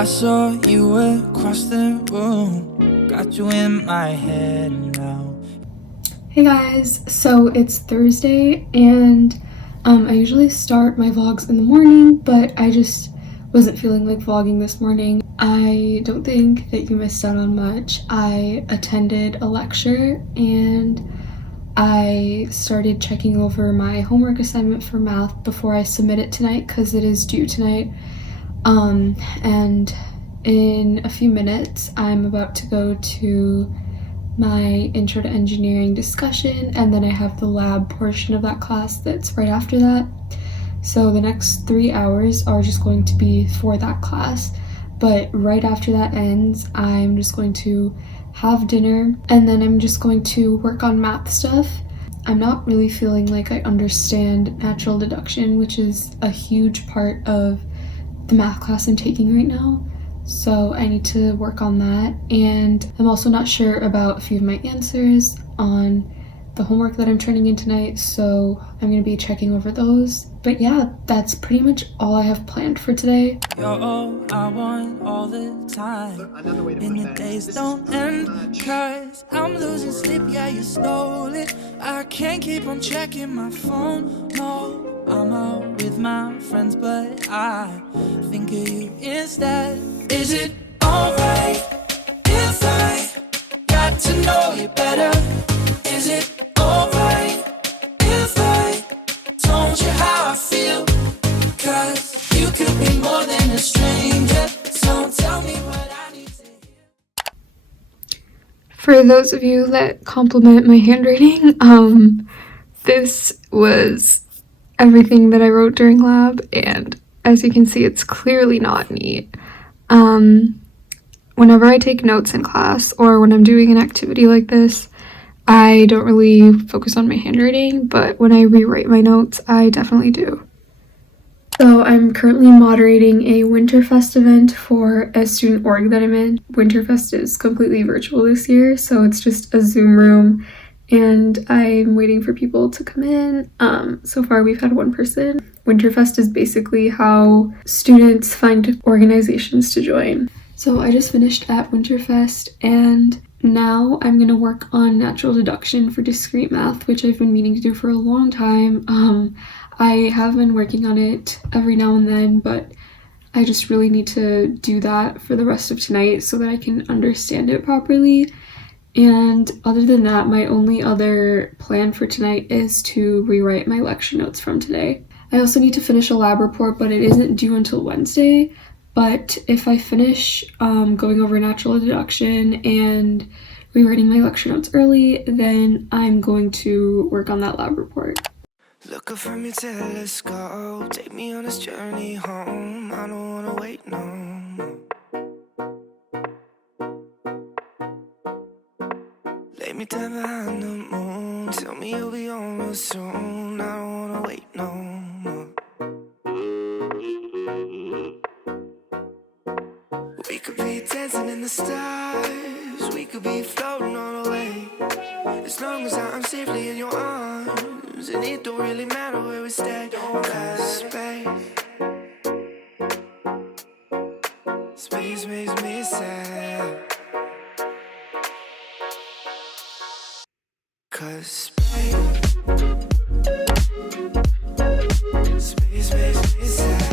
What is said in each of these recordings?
I saw you across the room, got you in my head now. Hey guys, so it's Thursday and I usually start my vlogs in the morning, but I just wasn't feeling like vlogging this morning. I don't think that you missed out on much. I attended a lecture and I started checking over my homework assignment for math before I submit it tonight because it is due tonight. And in a few minutes I'm about to go to my intro to engineering discussion, and then I have the lab portion of that class that's right after that. So the next 3 hours are just going to be for that class, but right after that ends, I'm just going to have dinner and then I'm just going to work on math stuff. I'm not really feeling like I understand natural deduction, which is a huge part of the math class I'm taking right now. So I need to work on that, and I'm also not sure about a few of my answers on the homework that I'm turning in tonight, so I'm going to be checking over those. But yeah, that's pretty much all I have planned for today. You're all I want all the time, and the days don't end, cause I'm losing sleep, yeah, you stole it. I can't keep on checking my phone, no. I'm out with my friends, but I think of you instead. Is it alright if I got to know you better? Is it alright if I told you how I feel? Cause you could be more than a stranger, so tell me what I need to hear. For those of you that compliment my handwriting, this was everything that I wrote during lab, and as you can see, it's clearly not neat. Whenever I take notes in class or when I'm doing an activity like this, I don't really focus on my handwriting, but when I rewrite my notes, I definitely do. So I'm currently moderating a Winterfest event for a student org that I'm in. Winterfest is completely virtual this year, so it's just a Zoom room, and I'm waiting for people to come in. So far we've had one person. Winterfest is basically how students find organizations to join. So I just finished at Winterfest, and now I'm gonna work on natural deduction for discrete math, which I've been meaning to do for a long time. I have been working on it every now and then, but I just really need to do that for the rest of tonight so that I can understand it properly. And other than that, my only other plan for tonight is to rewrite my lecture notes from today. I also need to finish a lab report, but it isn't due until Wednesday. But if I finish going over natural deduction and rewriting my lecture notes early, then I'm going to work on that lab report. Look up from your telescope, take me on this journey home. I don't wanna wait no more. Lay me down behind the moon, tell me you'll be on real soon. I don't wanna wait no more. We could be dancing in the stars, we could be floating on away. As long as I'm safely in your arms, and it don't really matter where we stay. Cause space makes me sad. Cause space makes me sad.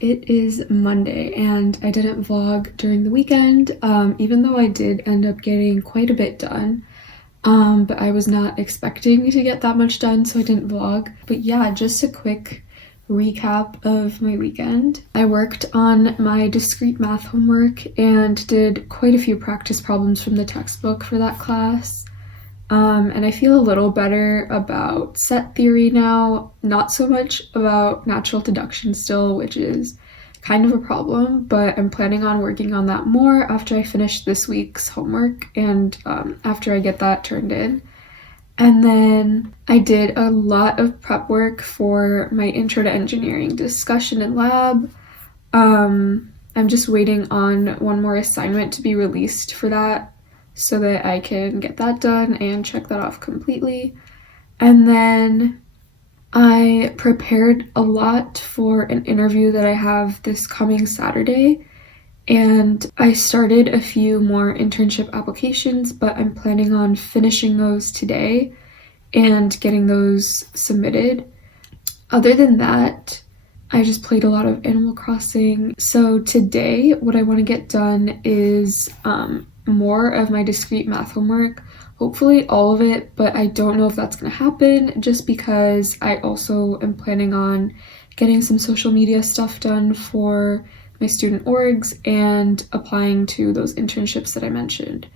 it is Monday and I didn't vlog during the weekend, even though I did end up getting quite a bit done. But I was not expecting to get that much done, so I didn't vlog. But yeah, just a quick recap of my weekend. I worked on my discrete math homework and did quite a few practice problems from the textbook for that class. And I feel a little better about set theory now, not so much about natural deduction still, which is kind of a problem, but I'm planning on working on that more after I finish this week's homework and after I get that turned in. And then I did a lot of prep work for my Intro to Engineering discussion and lab. I'm just waiting on one more assignment to be released for that so that I can get that done and check that off completely. And then I prepared a lot for an interview that I have this coming Saturday, and I started a few more internship applications, but I'm planning on finishing those today and getting those submitted. Other than that, I just played a lot of Animal Crossing. So today, what I want to get done is more of my discrete math homework, hopefully all of it, but I don't know if that's going to happen just because I also am planning on getting some social media stuff done for my student orgs and applying to those internships that I mentioned.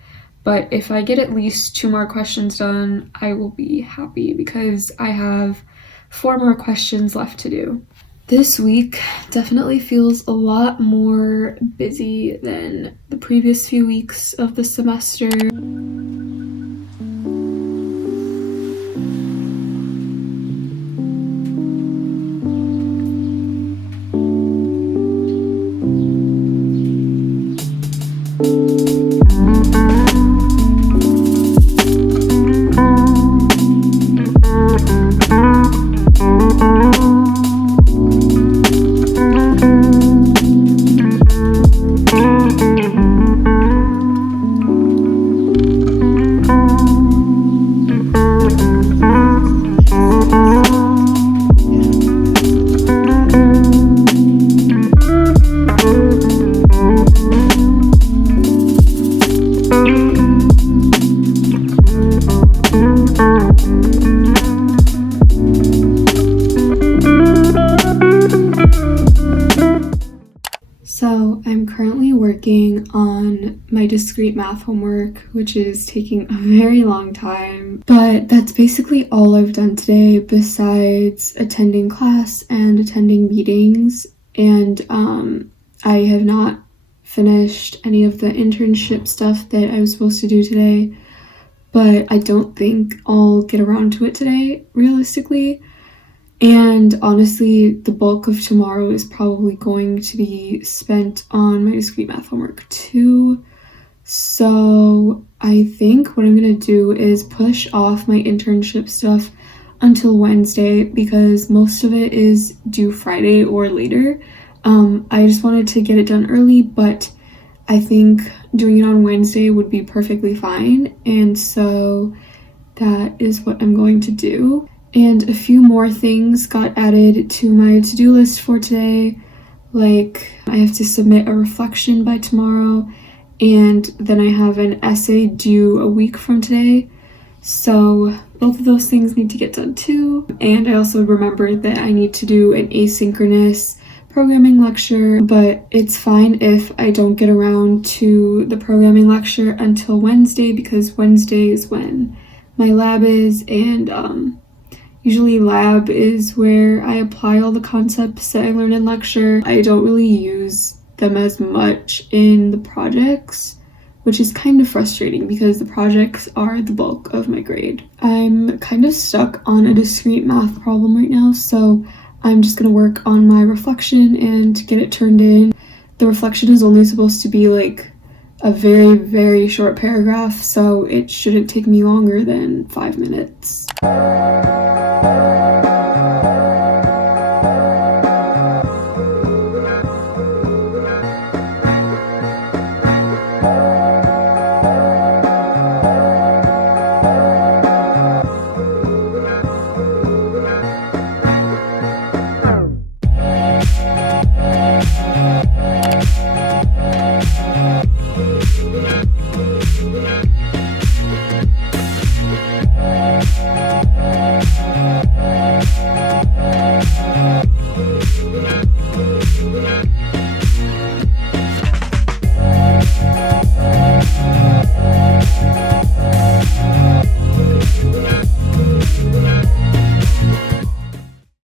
But if I get at least 2 more questions done, I will be happy because I have 4 more questions left to do. This week definitely feels a lot more busy than the previous few weeks of the semester. So I'm currently working on my discrete math homework, which is taking a very long time, but that's basically all I've done today besides attending class and attending meetings, and I have not finished any of the internship stuff that I was supposed to do today, but I don't think I'll get around to it today, realistically. And honestly, the bulk of tomorrow is probably going to be spent on my discrete math homework too. So I think what I'm going to do is push off my internship stuff until Wednesday because most of it is due Friday or later. I just wanted to get it done early, but I think doing it on Wednesday would be perfectly fine. And so that is what I'm going to do. And a few more things got added to my to-do list for today, like I have to submit a reflection by tomorrow, and then I have an essay due a week from today. So both of those things need to get done too. And I also remembered that I need to do an asynchronous programming lecture, but it's fine if I don't get around to the programming lecture until Wednesday because Wednesday is when my lab is, and usually lab is where I apply all the concepts that I learn in lecture. I don't really use them as much in the projects, which is kind of frustrating because the projects are the bulk of my grade. I'm kind of stuck on a discrete math problem right now, so I'm just gonna work on my reflection and get it turned in. The reflection is only supposed to be like a very, very short paragraph, so it shouldn't take me longer than 5 minutes.